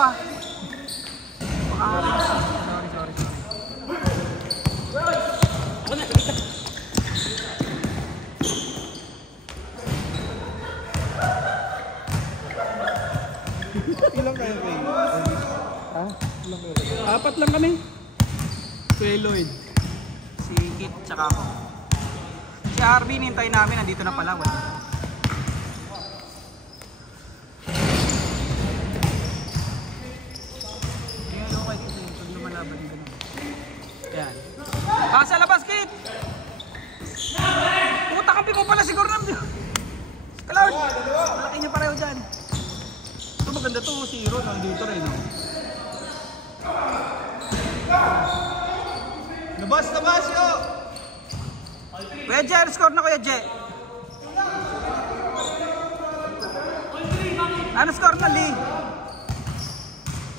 ah. Sorry. Ilang kayo kayo? Ha? Ilang kayo? 4 lang kami. Kuya Lloyd, si Kit, tsaka ako. Si Harvey, nintay namin, nandito na pala. Wala. Tingnan mo kayo dito, pag lumalaban yung ganun. Ayan. Pasa labas, Kit! Puta, kampi mo pala siguro na. Cloud! Malaki niya pareho dyan. Ito maganda to, si Ron, nandito rin. Labas yo! Kuya Je, score na Kuya Je. Ano score na, Lee?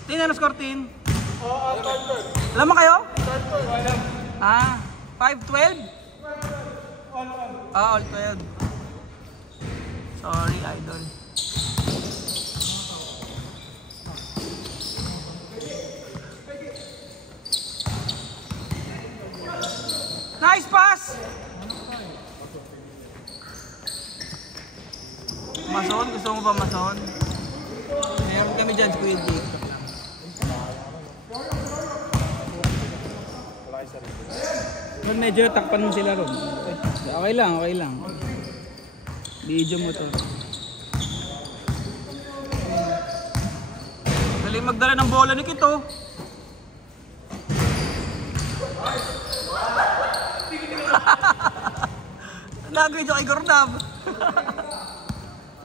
Tin, ano score, Tin? Alam mo kayo? Ah, 5-12? Ah, all 12. Sorry, idol. Nice pass! Mason, gusto mo ba Mason? Mayroon kami dyan sa Kuya Jake. Ron, medyo takpan mo sila Ron. Okay lang. Video mo to. Galing magdala ng bola ni Kito. Lagay nyo kay Gordab.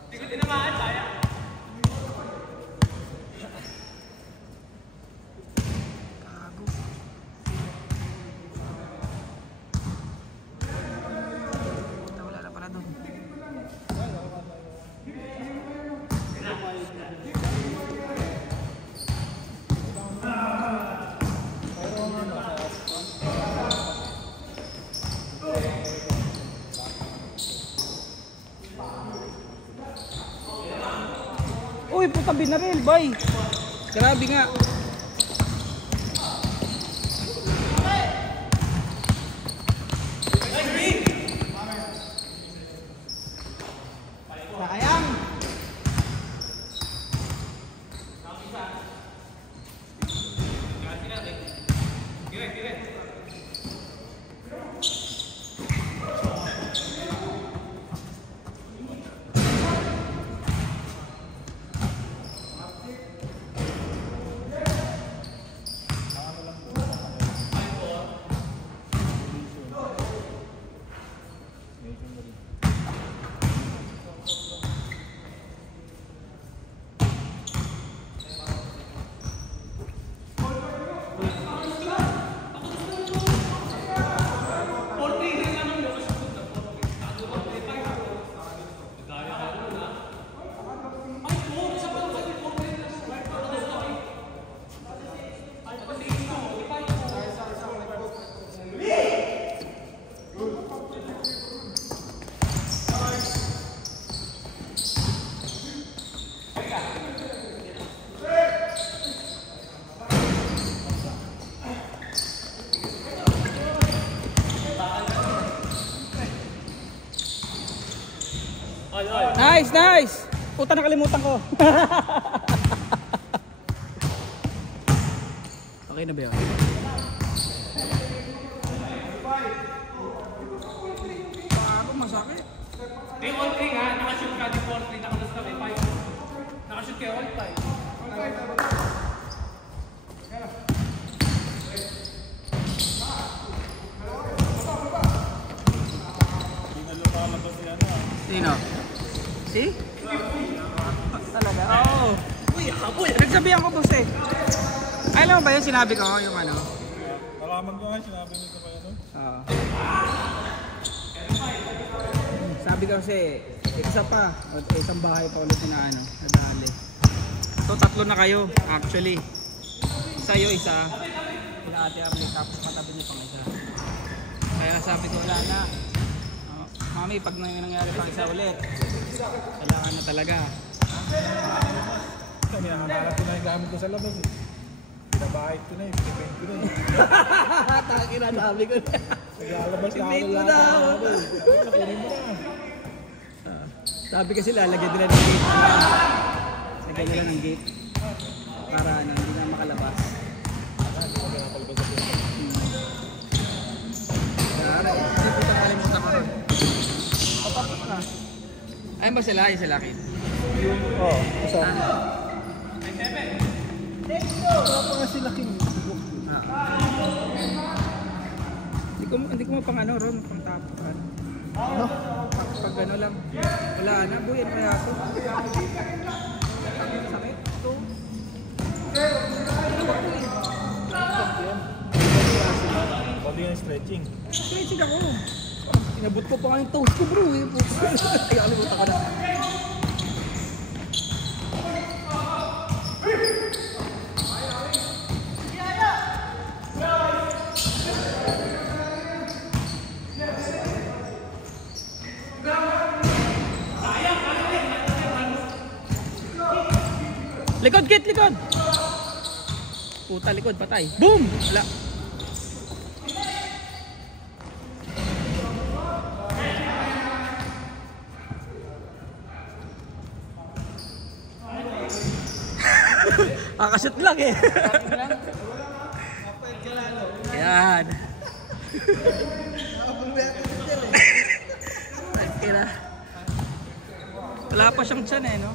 Hindi ko tinamaan, sayang. Kago. Wala na pala dun. Uy, puta binaril, boy. Grabe nga. Sayang. Nice! Puta, nakalimutan ko. Okay na ba yun? Paano masakit? May all 3 nga, nakashoot ka di 4-3, nakalas ka may 5. Nakashoot kayo all 5. Sino? Si? Talaga? Oo. Uy, haboy! Nagsabihan ko boss eh. Ay, alam mo ba yun? Sinabi ko yung ano? Nalaman ko nga, sinabi nito kayo no? Oo. Sabi ko kasi, isa pa. Isang bahay pa ulit na ano, nadali. So, 3 na kayo, actually. Sa'yo isa. Kila Ate Arlene, tapos katabi niyo pang isa. Kaya sabi ko, wala na. Mami, pag nangyari pang isa ulit, kailangan na talaga. Hinahanap ko na yung gamit ko sa labas eh. Pinabahit ko na eh, pinipent ko na eh. Taki na, sabi ko na. Naglalabas na ako Pinipent mo lahat na. ng ano eh. Nakunin mo na. Sabi kasi lalagyan nila ng gate. Lagyan nila ng gate. Para ano, hindi na makalabas. Hindi ko pinapalabas sa pinapalabas. Kaya hindi ko ito kalimutan ko ron. Papapot ka. Ayun ba sila? Ayun sila, Kate. Oo, isa. Wala pa nga sila king. Hindi ko mapang ano ron, pang tapukan. Pag ano lang. Wala na, buyan kaya ito. Sakit. Ito. Body and stretching. Stretching ako. Inabot ko pa nga yung toast ko bro. Kaya kalimutan ko na. Likod, Kit! Likod! Puta, likod, patay. Boom! Wala. Kakashoot lang eh. Yan. Okay na. Wala pa siyang tiyan eh, no?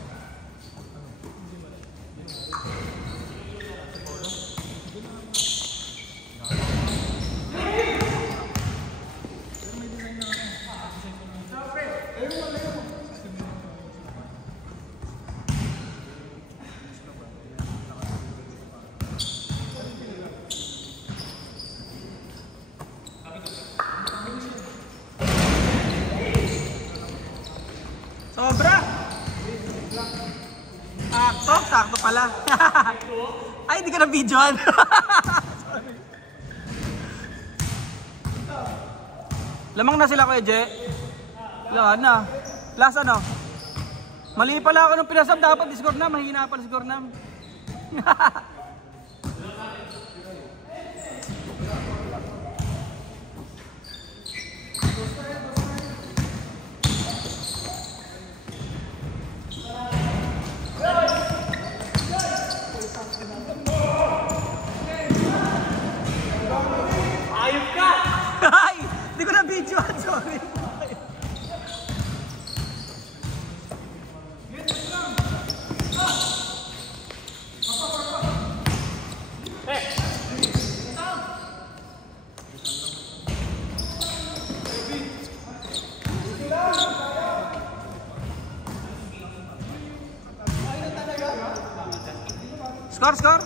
Sobra! Sakto pala. Ay, hindi ka na videoan. Lamang na sila Kuya Je. Wala na. Last ano? Mali pala ako nung pinasab. Dapat score na. Mahina pala score na. Ayop ka! Ay! Hindi ko na videoan. Sorry. Score?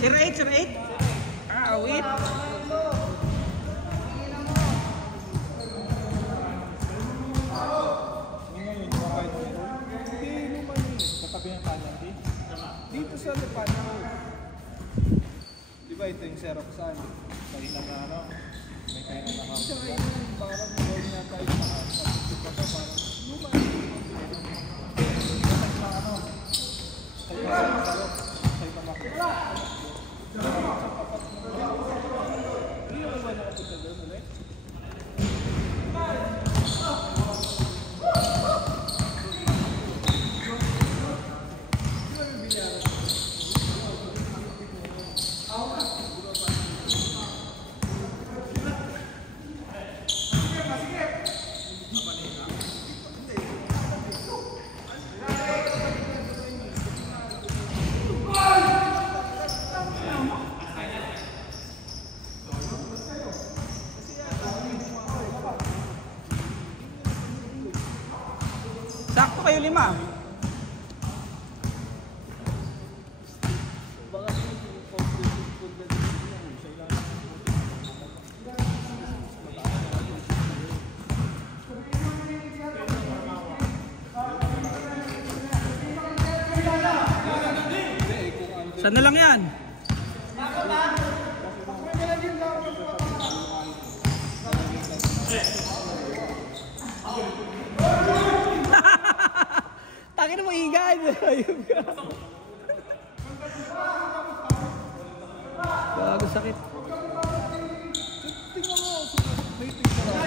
0-8? Ah, wait. Katabi ng kanan din. Dito sa depan mo. Di ba ito yung Xerox saan? Kanina na ano? May kaya na nakakita. Siya yung parang gawin na tayo sa pagkita pa parang luma. Sa ano? Sa Xerox. Sa ipamakita. Hindi naman ba nakapunta doon ulit? Sakto kayo 5. Saan na lang yan? Akin na mo igan. Ayun ka. Bago sakit. Tingnan mo, may tingnan mo.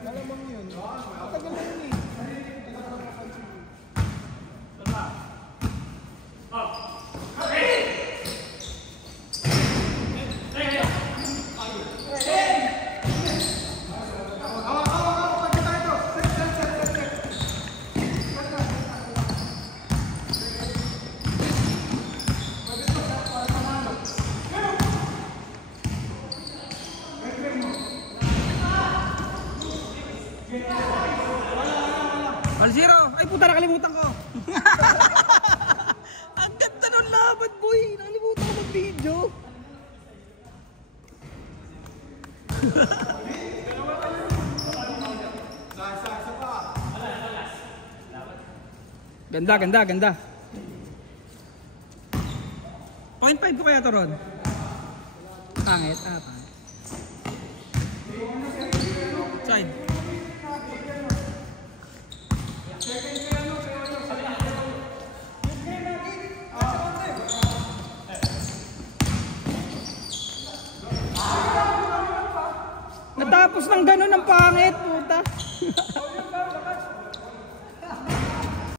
Malamang yun. Matagal na yun eh. Hindi ka na mapansin yun. Al-Zero! Ay puta, nakalimutan ko! Ang ganda ng laban, boy! Nakalimutan ko mag-video! Ganda, ganda, ganda! 0.5 ko kaya to, Ron? Pangit, pangit. Side.